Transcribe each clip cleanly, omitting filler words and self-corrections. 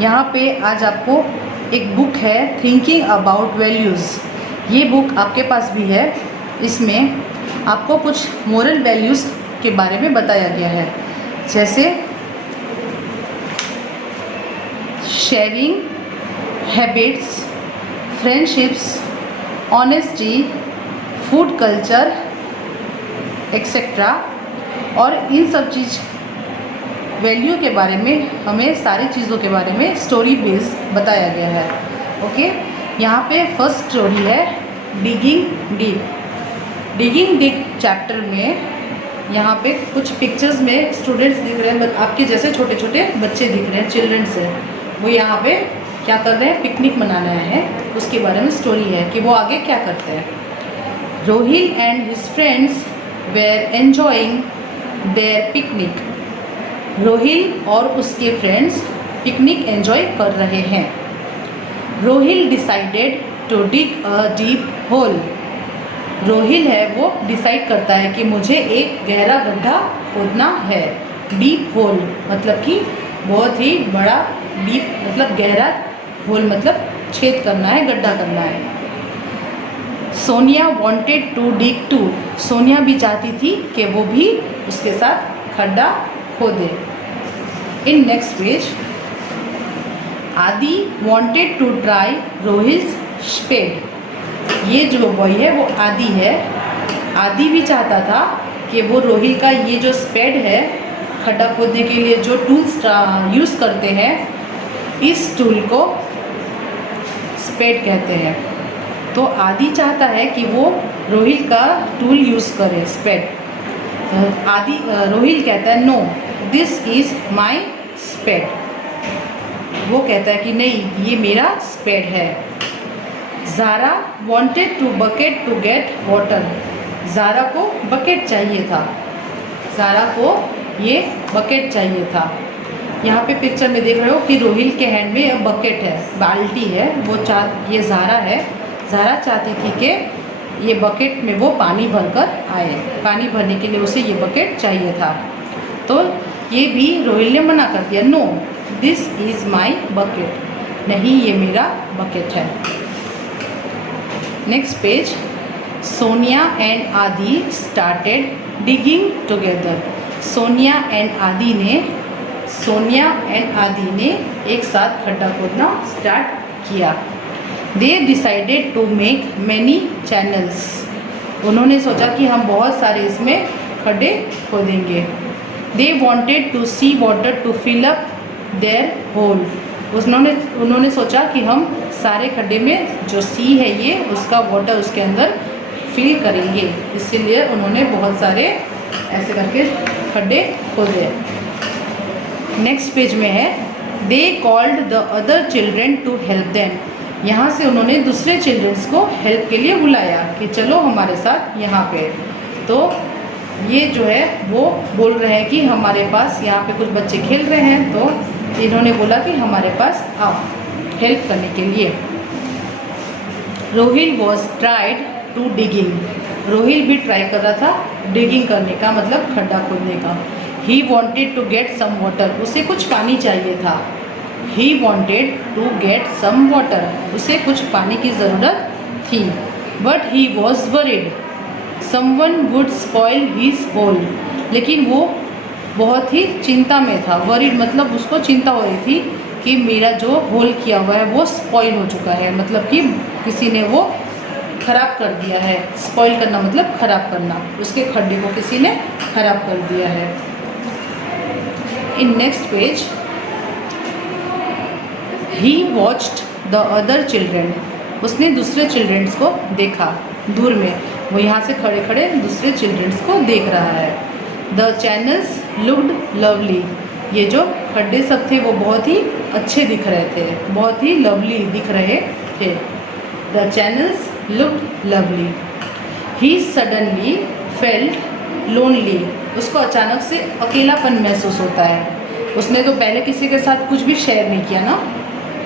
यहाँ पे आज आपको एक बुक है थिंकिंग अबाउट वैल्यूज़। ये बुक आपके पास भी है। इसमें आपको कुछ मोरल वैल्यूज़ के बारे में बताया गया है, जैसे sharing, habits, friendships, honesty, food culture etcetera. और इन सब चीज़ वैल्यू के बारे में हमें सारी चीज़ों के बारे में स्टोरी बेस बताया गया है। ओके, यहाँ पे फर्स्ट स्टोरी है digging deep. Digging deep chapter में यहाँ पे कुछ पिक्चर्स में स्टूडेंट्स दिख रहे हैं, आपके जैसे छोटे छोटे बच्चे दिख रहे हैं, चिल्ड्रंस हैं। वो यहाँ पे क्या कर रहे हैं, पिकनिक मनाना है। उसके बारे में स्टोरी है कि वो आगे क्या करते हैं। Rohil and his friends were enjoying their picnic. Rohil और उसके फ्रेंड्स पिकनिक एंजॉय कर रहे हैं। Rohil decided to dig a deep hole. Rohil है वो डिसाइड करता है कि मुझे एक गहरा गड्ढा खोदना है। डीप होल मतलब कि बहुत ही बड़ा, डीप मतलब गहरा, होल मतलब छेद करना है, गड्ढा करना है। Sonia wanted to dig too. Sonia भी चाहती थी कि वो भी उसके साथ खड्डा खोदे। इन नेक्स्ट पेज, आदि वांटेड टू ट्राई रोहिल्स स्पेड। ये जो बॉय है वो आदि है। आदि भी चाहता था कि वो रोहिल का ये जो स्पेड है, खड्डा खोदने के लिए जो टूल्स यूज़ करते हैं, इस टूल को स्पेड कहते हैं। तो आदि चाहता है कि वो रोहिल का टूल यूज़ करे, स्पेड। रोहिल कहता है no, this is my spade. वो कहता है कि नहीं, ये मेरा स्पेड है। Zara wanted to bucket to get water. Zara को बकेट चाहिए था। ज़ारा को ये बकेट चाहिए था। यहाँ पे पिक्चर में देख रहे हो कि रोहिल के हैंड में बकेट है, बाल्टी है। ये ज़ारा है। ज़ारा चाहती थी कि ये बकेट में वो पानी भरकर आए। पानी भरने के लिए उसे ये बकेट चाहिए था। तो ये भी रोहिल ने मना कर दिया, no this is my bucket. नहीं, ये मेरा बकेट है। Next page, Sonia and Aadi started digging together. Sonia and Aadi ने एक साथ खड्डा खोदना स्टार्ट किया। They decided to make many channels. उन्होंने सोचा कि हम बहुत सारे इसमें खड्डे खोदेंगे। They wanted to see water to fill up their hole. उन्होंने सोचा कि हम सारे खड्डे में जो सी है ये, उसका वाटर उसके अंदर फिल करेंगे। इसीलिए उन्होंने बहुत सारे ऐसे करके खड्डे खोदे। नेक्स्ट पेज में है, they called the other children to help them. यहाँ से उन्होंने दूसरे चिल्ड्रंस को हेल्प के लिए बुलाया कि चलो हमारे साथ यहाँ पे। तो ये जो है वो बोल रहे हैं कि हमारे पास यहाँ पे कुछ बच्चे खेल रहे हैं, तो इन्होंने बोला कि हमारे पास आओ हेल्प करने के लिए। Rohil was tried to digging. Rohil भी ट्राई कर रहा था डिगिंग करने का, मतलब खड्डा खोदने का। He wanted to get some water. उसे कुछ पानी चाहिए था। He wanted to get some water. उसे कुछ पानी की ज़रूरत थी। But he was worried someone would spoil his hole. लेकिन वो बहुत ही चिंता में था। वरीड मतलब उसको चिंता हो रही थी कि मेरा जो होल किया हुआ है वो स्पॉइल हो चुका है, मतलब कि किसी ने वो ख़राब कर दिया है। स्पॉइल करना मतलब ख़राब करना। उसके खड्डे को किसी ने ख़राब कर दिया है। इन next page, he watched the other children. उसने दूसरे चिल्ड्रंस को देखा दूर में। वो यहाँ से खड़े खड़े दूसरे चिल्ड्रंस को देख रहा है। The channels looked lovely. ये जो खड्डे सब थे वो बहुत ही अच्छे दिख रहे थे, बहुत ही लवली दिख रहे थे। The channels looked lovely. He suddenly felt lonely. उसको अचानक से अकेलापन महसूस होता है। उसने तो पहले किसी के साथ कुछ भी शेयर नहीं किया ना।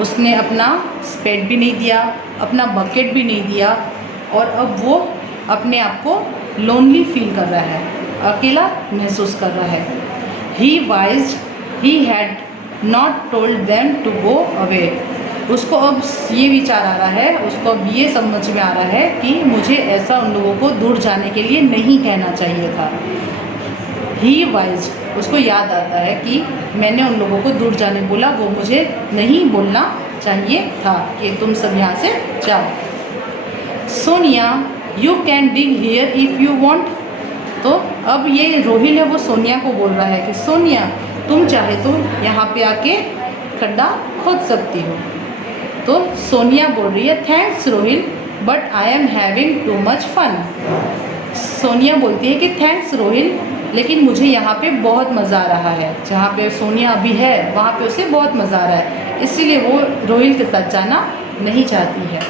उसने अपना स्पेड भी नहीं दिया, अपना बकेट भी नहीं दिया, और अब वो अपने आप को लोनली फील कर रहा है, अकेला महसूस कर रहा है। He wished he had not told them to go away. उसको अब ये विचार आ रहा है, उसको अब ये समझ में आ रहा है कि मुझे ऐसा उन लोगों को दूर जाने के लिए नहीं कहना चाहिए था। ही वाइज, उसको याद आता है कि मैंने उन लोगों को दूर जाने बोला, वो मुझे नहीं बोलना चाहिए था कि तुम सब यहाँ से जाओ। Sonia you can dig here if you want. तो अब ये रोहिल है वो सोनिया को बोल रहा है कि सोनिया तुम चाहे तो यहाँ पे आके खड्डा खोद सकती हो। तो सोनिया बोल रही है thanks Rohil but I am having too much fun. सोनिया बोलती है कि थैंक्स रोहिल, लेकिन मुझे यहाँ पे बहुत मज़ा आ रहा है। जहाँ पे सोनिया अभी है वहाँ पे उसे बहुत मज़ा आ रहा है, इसीलिए वो रोहिल के साथ जाना नहीं चाहती है।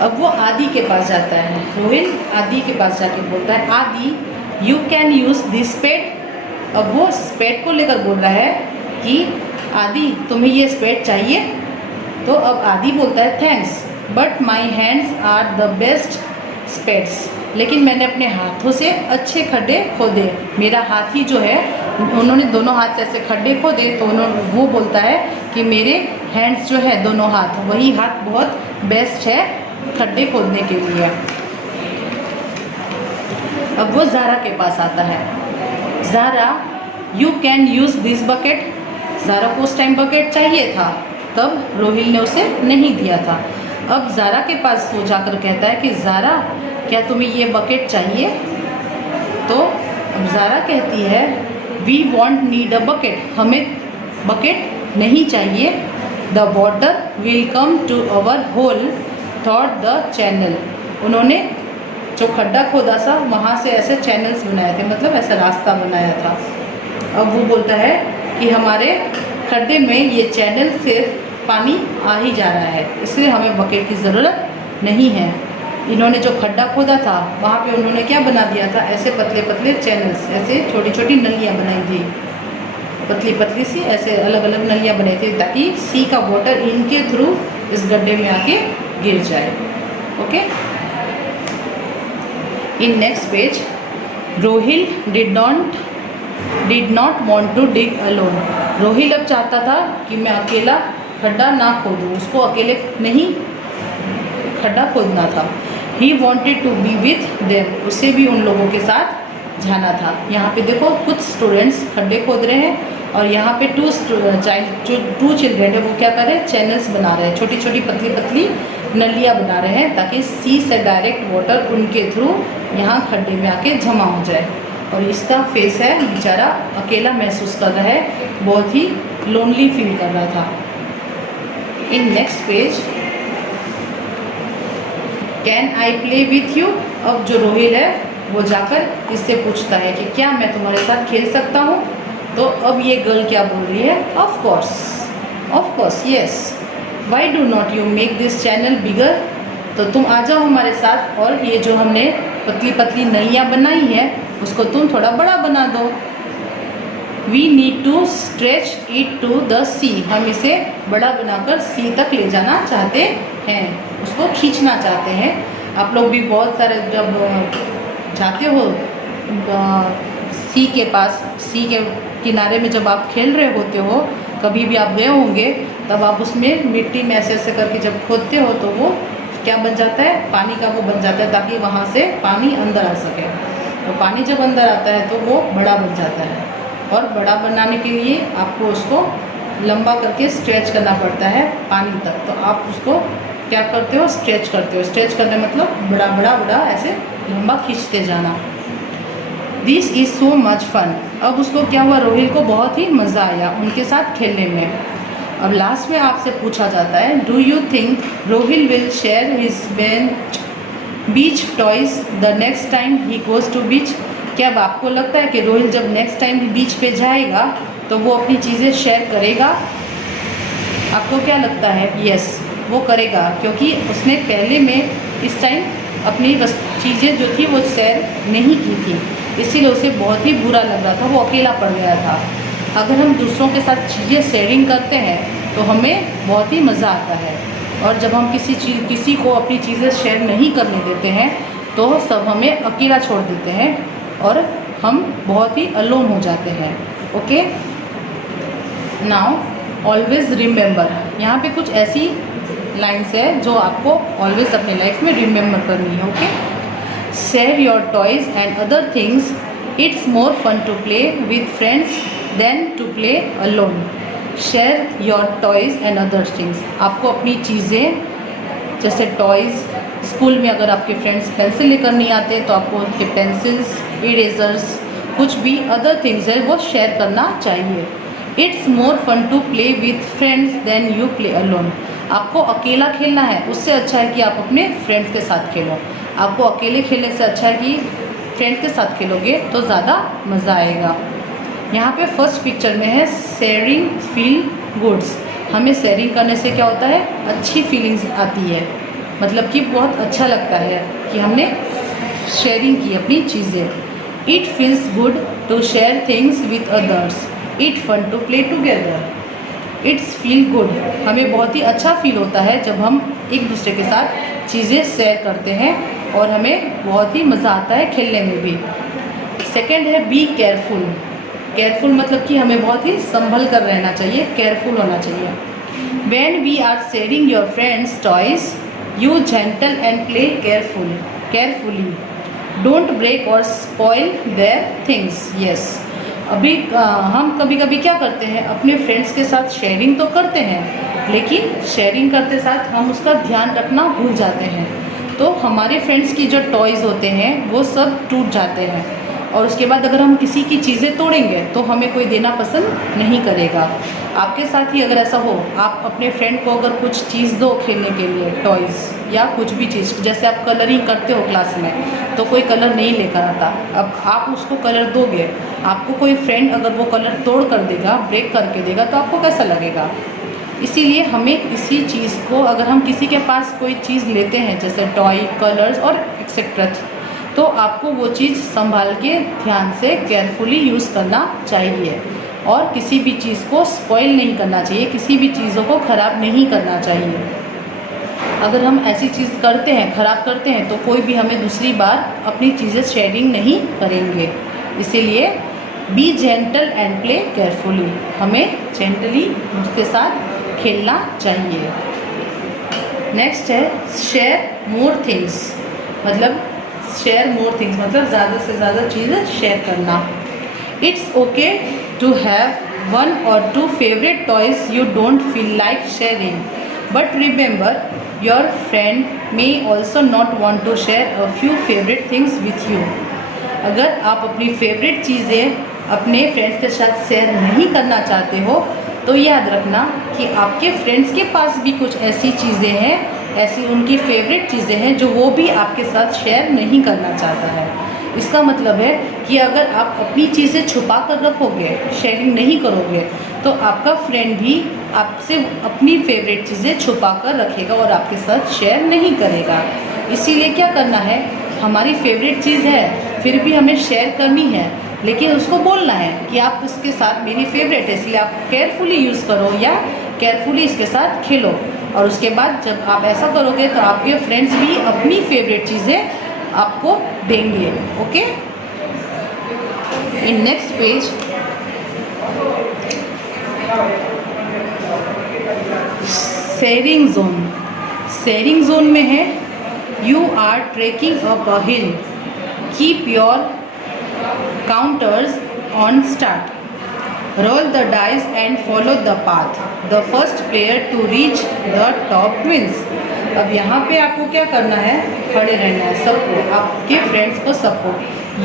अब वो आदि के पास जाता है। रोहिल आदि के पास जाके बोलता है Adi you can use this spade. अब वो स्पेड को लेकर बोल रहा है कि आदि तुम्हें ये स्पेड चाहिए। तो अब आदि बोलता है thanks but my hands are the best spades. लेकिन मैंने अपने हाथों से अच्छे खड्डे खोदे। मेरा हाथ ही जो है, उन्होंने दोनों हाथ से ऐसे खड्डे खोदे, तो वो बोलता है कि मेरे हैंड्स जो है दोनों हाथ, वही हाथ बहुत बेस्ट है खड्डे खोदने के लिए। अब वो ज़ारा के पास आता है। Zara you can use this bucket. Zara को उस टाइम बकेट चाहिए था, तब रोहिल ने उसे नहीं दिया था। अब ज़ारा के पास वो जाकर कहता है कि ज़ारा क्या तुम्हें ये बकेट चाहिए। तो ज़ारा कहती है we won't need a bucket, हमें बकेट नहीं चाहिए। The water will come to our hole through the channel. उन्होंने जो खड्डा खोदा था वहाँ से ऐसे चैनल्स बनाए थे, मतलब ऐसा रास्ता बनाया था। अब वो बोलता है कि हमारे खड्डे में ये चैनल से पानी आ ही जा रहा है, इसलिए हमें बकेट की ज़रूरत नहीं है। इन्होंने जो खड्डा खोदा था वहाँ पे उन्होंने क्या बना दिया था, ऐसे पतले पतले चैनल्स, ऐसे छोटी छोटी नलियाँ बनाई थी, पतली पतली सी ऐसे अलग अलग नलियाँ बनाई थी, ताकि सी का वाटर इनके थ्रू इस गड्ढे में आके गिर जाए। Okay, in next page Rohil did not want to dig alone. Rohil अब चाहता था कि मैं अकेला खड्डा ना खोदूँ, उसको अकेले नहीं खड्डा खोदना था। He wanted to be with them, उसे भी उन लोगों के साथ जाना था। यहाँ पे देखो कुछ स्टूडेंट्स खड्डे खोद रहे हैं और यहाँ पे टू चिल्ड्रेन है वो क्या कर रहे हैं, चैनल्स बना रहे हैं, छोटी छोटी पतली पतली नलियाँ बना रहे हैं, ताकि सी से डायरेक्ट वाटर उनके थ्रू यहाँ खड्डे में आके जमा हो जाए। और इसका फेस है, बेचारा अकेला महसूस कर रहा है, बहुत ही लोनली फील कर रहा था। इन next page can I play with you. अब जो रोहिल है वो जाकर इससे पूछता है कि क्या मैं तुम्हारे साथ खेल सकता हूँ। तो अब ये गर्ल क्या बोल रही है, of course yes, why do not you make this channel bigger. तो तुम आ जाओ हमारे साथ और ये जो हमने पतली पतली नलियाँ बनाई है उसको तुम थोड़ा बड़ा बना दो। We need to stretch it to the sea. हम इसे बड़ा बनाकर सी तक ले जाना चाहते हैं, उसको खींचना चाहते हैं। आप लोग भी बहुत सारे जब जाते हो सी के पास, सी के किनारे में जब आप खेल रहे होते हो, कभी भी आप गए होंगे, तब आप उसमें मिट्टी में ऐसे ऐसे करके जब खोदते हो तो वो क्या बन जाता है, पानी का वो बन जाता है, ताकि वहाँ से पानी अंदर आ सके। तो पानी जब अंदर आता है तो वो बड़ा बन जाता है, और बड़ा बनाने के लिए आपको उसको लंबा करके स्ट्रेच करना पड़ता है पानी तक। तो आप उसको क्या करते हो, स्ट्रेच करते हो। स्ट्रेच करने मतलब बड़ा बड़ा बड़ा ऐसे लंबा खींचते जाना। This is so much fun. अब उसको क्या हुआ, रोहिल को बहुत ही मज़ा आया उनके साथ खेलने में। अब लास्ट में आपसे पूछा जाता है, do you think Rohil will share his beach toys the next time he goes to beach. क्या अब आपको लगता है कि रोहिल जब नेक्स्ट टाइम बीच पे जाएगा तो वो अपनी चीज़ें शेयर करेगा? आपको क्या लगता है? यस, वो करेगा, क्योंकि उसने पहले में इस टाइम अपनी चीज़ें जो थी वो शेयर नहीं की थी, इसीलिए उसे बहुत ही बुरा लग रहा था, वो अकेला पड़ गया था। अगर हम दूसरों के साथ चीज़ें शेयरिंग करते हैं तो हमें बहुत ही मज़ा आता है, और जब हम किसी को अपनी चीज़ें शेयर नहीं करने देते हैं तो सब हमें अकेला छोड़ देते हैं और हम बहुत ही अलोन हो जाते हैं। ओके। नाउ ऑलवेज रिमेंबर, यहाँ पे कुछ ऐसी लाइन्स है जो आपको ऑलवेज अपने लाइफ में रिमेंबर करनी है. Okay, share your toys and other things. It's more fun to play with friends than to play alone. Share your toys and other things. आपको अपनी चीज़ें जैसे टॉयज़, स्कूल में अगर आपके फ्रेंड्स पेंसिल लेकर नहीं आते तो आपको उनके पेंसिल्स, इरेजर्स, कुछ भी अदर थिंग्स है वो शेयर करना चाहिए. It's more fun to play with friends than you play alone. आपको अकेला खेलना है, उससे अच्छा है कि आप अपने फ्रेंड्स के साथ खेलो. आपको अकेले खेलने से अच्छा है कि फ्रेंड्स के साथ खेलोगे तो ज़्यादा मज़ा आएगा. यहाँ पे फर्स्ट पिक्चर में है शेयरिंग फील गुड्स. हमें शेयरिंग करने से क्या होता है, अच्छी फीलिंग्स आती है, मतलब कि बहुत अच्छा लगता है कि हमने शेयरिंग की अपनी चीज़ें. It feels good to share things with others. It fun to play together. It's feel good, हमें बहुत ही अच्छा फील होता है जब हम एक दूसरे के साथ चीज़ें शेयर करते हैं और हमें बहुत ही मज़ा आता है खेलने में भी. सेकेंड है बी केयरफुल. केयरफुल मतलब कि हमें बहुत ही संभल कर रहना चाहिए, केयरफुल होना चाहिए. When we are sharing your friends' toys, you gentle and play carefully. Don't break or spoil their things. Yes. अभी हम कभी कभी क्या करते हैं, अपने फ्रेंड्स के साथ शेयरिंग तो करते हैं लेकिन शेयरिंग करते साथ हम उसका ध्यान रखना भूल जाते हैं. तो हमारे फ्रेंड्स की जो टॉयज़ होते हैं वो सब टूट जाते हैं और उसके बाद अगर हम किसी की चीज़ें तोड़ेंगे तो हमें कोई देना पसंद नहीं करेगा. आपके साथ ही अगर ऐसा हो, आप अपने फ्रेंड को अगर कुछ चीज़ दो खेलने के लिए, टॉयज़ या कुछ भी चीज़, जैसे आप कलरिंग करते हो क्लास में तो कोई कलर नहीं लेकर आता, अब आप उसको कलर दोगे, आपको कोई फ्रेंड अगर वो कलर तोड़ कर देगा, ब्रेक करके देगा तो आपको कैसा लगेगा. इसीलिए हमें किसी चीज़ को, अगर हम किसी के पास कोई चीज़ लेते हैं जैसे टॉय, कलर्स और एक्सेट्रा, तो आपको वो चीज़ संभाल के ध्यान से केयरफुली यूज़ करना चाहिए और किसी भी चीज़ को स्पॉइल नहीं करना चाहिए, किसी भी चीज़ों को ख़राब नहीं करना चाहिए. अगर हम ऐसी चीज़ करते हैं, ख़राब करते हैं, तो कोई भी हमें दूसरी बार अपनी चीज़ें शेयरिंग नहीं करेंगे. इसीलिए be gentle and play carefully. हमें जेंटली उसके साथ खेलना चाहिए. नेक्स्ट है शेयर मोर थिंग्स. मतलब शेयर मोर थिंग्स मतलब ज़्यादा से ज़्यादा चीज़ें शेयर करना. It's okay to have one और two favourite toys you don't feel like sharing, but remember your friend may also not want to share a few favourite things with you. अगर आप अपनी फेवरेट चीज़ें अपने friends के साथ share नहीं करना चाहते हो तो याद रखना कि आपके फ्रेंड्स के पास भी कुछ ऐसी चीज़ें हैं, ऐसी उनकी फेवरेट चीज़ें हैं जो वो भी आपके साथ शेयर नहीं करना चाहता है. इसका मतलब है कि अगर आप अपनी चीज़ें छुपा कर रखोगे, शेयरिंग नहीं करोगे, तो आपका फ्रेंड भी आपसे अपनी फेवरेट चीज़ें छुपा कर रखेगा और आपके साथ शेयर नहीं करेगा. इसीलिए क्या करना है, हमारी फेवरेट चीज़ है फिर भी हमें शेयर करनी है, लेकिन उसको बोलना है कि आप उसके साथ मेरी फेवरेट है इसलिए आप केयरफुली यूज़ करो या केयरफुली इसके साथ खेलो. और उसके बाद जब आप ऐसा करोगे तो आपके फ्रेंड्स भी अपनी फेवरेट चीज़ें आपको देंगे. Okay, in next page sharing zone. Sharing zone में है you are trekking up a hill, keep your counters on start. Roll the dice and follow the path. The first player to reach the top wins. अब यहाँ पे आपको क्या करना है, खड़े रहना है सबको, आपके फ्रेंड्स को सबको.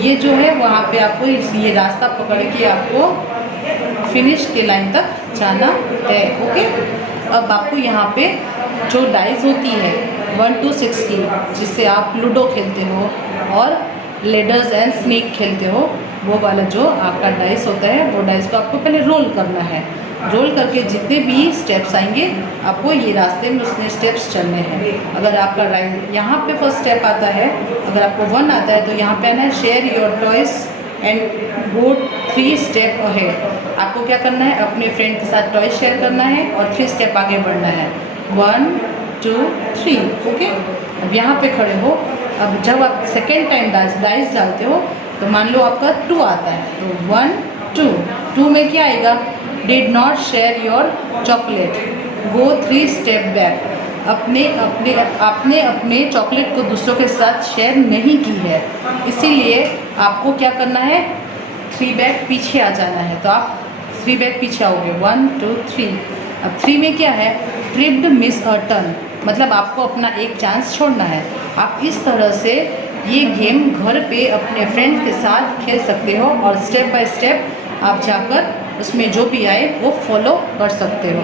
ये जो है वहाँ पे आपको ये रास्ता पकड़ के आपको फिनिश के लाइन तक जाना है. ओके, अब आपको यहाँ पे जो डाइस होती है 1 to 6 की, जिससे आप लूडो खेलते हो और लेडर्स एंड स्नेक खेलते हो, वो वाला जो आपका डाइस होता है वो डाइस को आपको पहले रोल करना है. रोल करके जितने भी स्टेप्स आएंगे आपको ये रास्ते में उसमें स्टेप्स चलने हैं. अगर आपका यहाँ पे फर्स्ट स्टेप आता है, अगर आपको 1 आता है तो यहाँ पे आना है share your toys and go 3 step ahead. आपको क्या करना है, अपने फ्रेंड के साथ टॉय शेयर करना है और 3 स्टेप आगे बढ़ना है. 1 2 3. ओके, अब यहाँ पे खड़े हो. अब जब आप सेकेंड टाइम डाइस डालते हो तो मान लो आपका 2 आता है तो 1 2 2 में क्या आएगा, did not share your chocolate, go 3 step back, आपने अपने चॉकलेट को दूसरों के साथ शेयर नहीं की है, इसीलिए आपको क्या करना है, 3 बैग पीछे आ जाना है। तो आप 3 बैग पीछे आओगे, 1 2 3। अब 3 में क्या है, ट्रिप्ड मिस अ टर्न, मतलब आपको अपना एक चांस छोड़ना है। आप इस तरह से ये गेम घर पे अपने फ्रेंड्स के साथ खेल सकते हो और स्टेप बाय स्टेप आप जाकर उसमें जो भी आए वो फॉलो कर सकते हो।